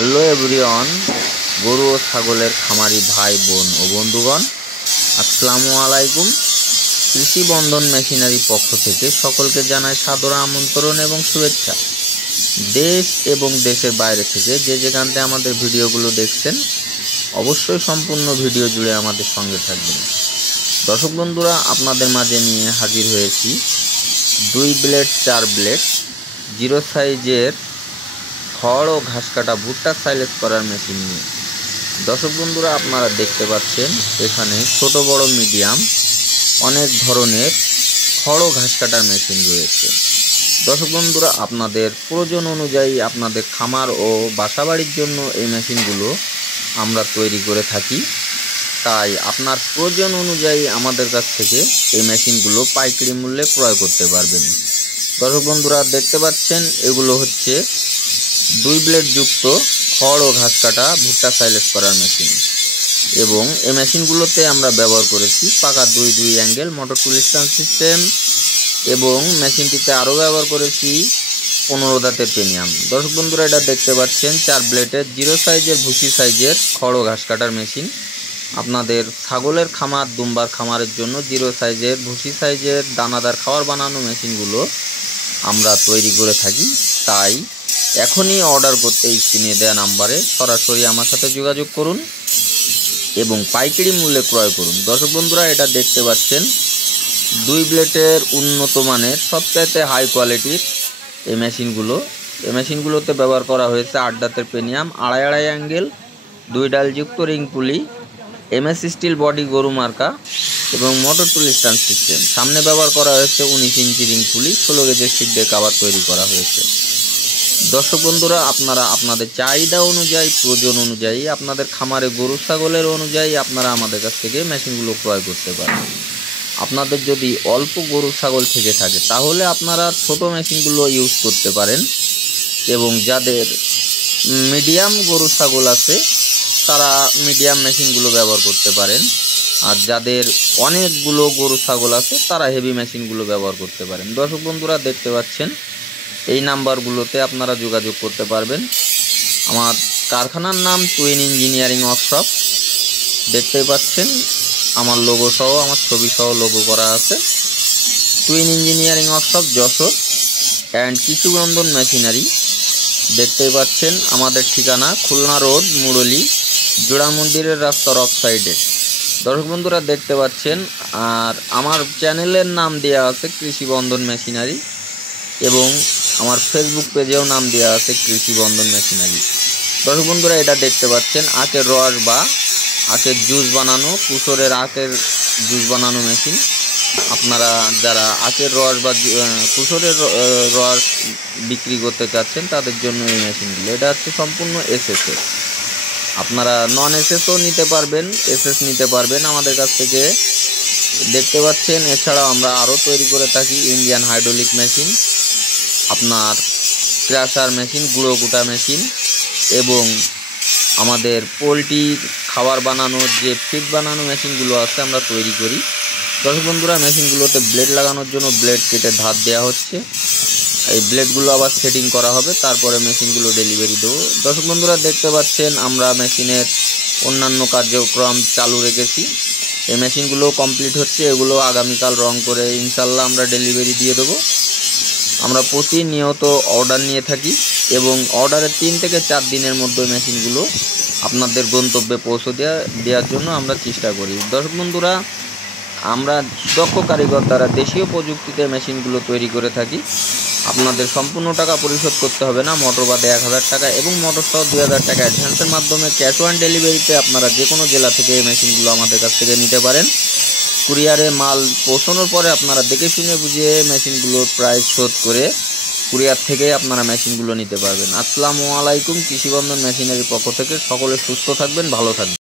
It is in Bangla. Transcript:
হ্যালো এভরিওয়ান, গরু ও ছাগলের খামারি ভাই বোন ও বন্ধুগণ, আসসালামু আলাইকুম। কৃষি বন্ধন মেশিনারি পক্ষ থেকে সকলকে জানাই সাদর আমন্ত্রণ এবং শুভেচ্ছা। দেশ এবং দেশের বাইরে থেকে যে যেখানে আমাদের ভিডিওগুলো দেখছেন, অবশ্যই সম্পূর্ণ ভিডিও জুড়ে আমাদের সঙ্গে থাকবেন। দর্শক বন্ধুরা, আপনাদের মাঝে নিয়ে হাজির হয়েছি 2 ব্লেড 4 ব্লেড জিরো সাইজের খড় ও ঘাস কাটা ভুট্টা সাইলেজ করার মেশিন নিয়ে। দর্শক বন্ধুরা, আপনারা দেখতে পাচ্ছেন এখানে ছোট বড় মিডিয়াম অনেক ধরনের খড় ও ঘাস কাটার মেশিন রয়েছে। দর্শক বন্ধুরা, আপনাদের প্রয়োজন অনুযায়ী আপনাদের খামার ও বাসাবাড়ির জন্য এই মেশিনগুলো আমরা তৈরি করে থাকি। তাই আপনার প্রয়োজন অনুযায়ী আমাদের কাছ থেকে এই মেশিনগুলো পাইকারি মূল্যে ক্রয় করতে পারবেন। দর্শক বন্ধুরা, দেখতে পাচ্ছেন এগুলো হচ্ছে 2 ব্লেড যুক্ত খড় ও ঘাস কাটা ভুট্টা সাইলেজ করার মেশিন, এবং এই মেশিনগুলোতে আমরা ব্যবহার করেছি পাকা 2 অ্যাঙ্গেল মোটর টুল স্ট্যান্ড সিস্টেম, এবং মেশিনটিতে আরও ব্যবহার করেছি 15 দাঁতের পেনিয়াম। দর্শক বন্ধুরা, এটা দেখতে পাচ্ছেন 4 ব্লেডের জিরো সাইজের ভুসি সাইজের খড় ও ঘাস কাটার মেশিন। আপনাদের ছাগলের খামার, দুম্বার খামারের জন্য জিরো সাইজের ভুসি সাইজের দানাদার খাবার বানানো মেশিনগুলো আমরা তৈরি করে থাকি। তাই এখনই অর্ডার করতে স্ক্রিনে দেওয়া নাম্বারে সরাসরি আমার সাথে যোগাযোগ করুন এবং পাইকারি মূল্যে ক্রয় করুন। দর্শক বন্ধুরা, এটা দেখতে পাচ্ছেন 2 ব্লেডের উন্নত মানের সবচাইতে হাই কোয়ালিটির এই মেশিনগুলোতে ব্যবহার করা হয়েছে 8 দাঁতের পেনিয়াম, 2.5 অ্যাঙ্গেল 2 ডালযুক্ত রিং পুলি, MS স্টিল বডি গরু মার্কা এবং মোটর টুল স্ট্যান্ড সিস্টেম। সামনে ব্যবহার করা হয়েছে 19 ইঞ্চি রিং পুলি, 16 গেজের সিট দিয়ে কাভার তৈরি করা হয়েছে। দর্শক বন্ধুরা, আপনারা আপনাদের চাহিদা অনুযায়ী, প্রয়োজন অনুযায়ী, আপনাদের খামারে গরু ছাগলের অনুযায়ী আপনারা আমাদের কাছ থেকে মেশিনগুলো ক্রয় করতে পারেন। আপনাদের যদি অল্প গরু ছাগল থেকে থাকে তাহলে আপনারা ছোট মেশিনগুলো ইউজ করতে পারেন, এবং যাদের মিডিয়াম গরু ছাগল আছে তারা মিডিয়াম মেশিনগুলো ব্যবহার করতে পারেন, আর যাদের অনেকগুলো গরু ছাগল আছে তারা হেভি মেশিনগুলো ব্যবহার করতে পারেন। দর্শক বন্ধুরা, দেখতে পাচ্ছেন এই নাম্বারগুলোতে আপনারা যোগাযোগ করতে পারবেন। আমার কারখানার নাম টুইন ইঞ্জিনিয়ারিং ওয়ার্কশপ। দেখতেই পাচ্ছেন আমার লোগো সহ, আমার ছবি সহ লোগো করা আছে। Twin engineering workshop Jessore and কৃষি বন্ধন মেশিনারি। দেখতেই পাচ্ছেন আমাদের ঠিকানা খুলনা রোড, মুরলী, জোড়া মন্দিরের রাস্তার অফ সাইডে। দর্শক বন্ধুরা, দেখতে পাচ্ছেন আর আমার চ্যানেলের নাম দেওয়া আছে কৃষি বন্ধন মেশিনারি, এবং আমার ফেসবুক পেজেও নাম দেওয়া আছে কৃষি বন্ধন মেশিনারি। দর্শক বন্ধুরা, এটা দেখতে পাচ্ছেন আখের রস বা আখের জুস বানানো, কুসরের আখের জুস বানানো মেশিন। আপনারা যারা আখের রস বা কুসরের রস বিক্রি করতে চাচ্ছেন তাদের জন্য এই মেশিনগুলো। এটা হচ্ছে সম্পূর্ণ SS। আপনারা নন SS নিতে পারবেন, SS নিতে পারবেন আমাদের কাছ থেকে। দেখতে পাচ্ছেন এছাড়াও আমরা আরও তৈরি করে থাকি ইন্ডিয়ান হাইড্রোলিক মেশিন, আপনার ক্রাশার মেশিন, গুঁড়ো কুটা মেশিন, এবং আমাদের পোলট্রির খাবার বানানোর যে ফিড বানানো মেশিনগুলো আছে আমরা তৈরি করি। দর্শক বন্ধুরা, মেশিনগুলোতে ব্লেড লাগানোর জন্য ব্লেড কেটে ধার দেওয়া হচ্ছে। এই ব্লেডগুলো আবার সেটিং করা হবে, তারপরে মেশিনগুলো ডেলিভারি দেবো। দর্শক বন্ধুরা, দেখতে পাচ্ছেন আমরা মেশিনের অন্যান্য কার্যক্রম চালু রেখেছি। এই মেশিনগুলো কমপ্লিট হচ্ছে, এগুলো আগামীকাল রং করে ইনশাল্লাহ আমরা ডেলিভারি দিয়ে দেবো। আমরা প্রতিনিয়ত অর্ডার নিয়ে থাকি, এবং অর্ডারের 3 থেকে 4 দিনের মধ্যে মেশিনগুলো আপনাদের গন্তব্যে পৌঁছে দেওয়ার জন্য আমরা চেষ্টা করি। দর্শক বন্ধুরা, আমরা দক্ষ কারিগর দ্বারা দেশীয় প্রযুক্তিতে মেশিনগুলো তৈরি করে থাকি। আপনাদের সম্পূর্ণ টাকা পরিশোধ করতে হবে না। মোটর বাদে 1000 টাকা এবং মোটর সহ 2000 টাকা অ্যাডভান্সের মাধ্যমে ক্যাশ অন ডেলিভারিতে আপনারা যে কোনো জেলা থেকে এই মেশিনগুলো আমাদের কাছ থেকে নিতে পারেন। কুরিয়ারে মাল পৌঁছানোর পরে আপনারা দেখে শুনে বুঝিয়ে মেশিনগুলোর প্রাইস শোধ করে কুরিয়ার থেকে আপনারা মেশিনগুলো নিতে পারবেন। আসসালামু আলাইকুম। কৃষি বন্ধন মেশিনারির পক্ষ থেকে সকলে সুস্থ থাকবেন, ভালো থাকবেন।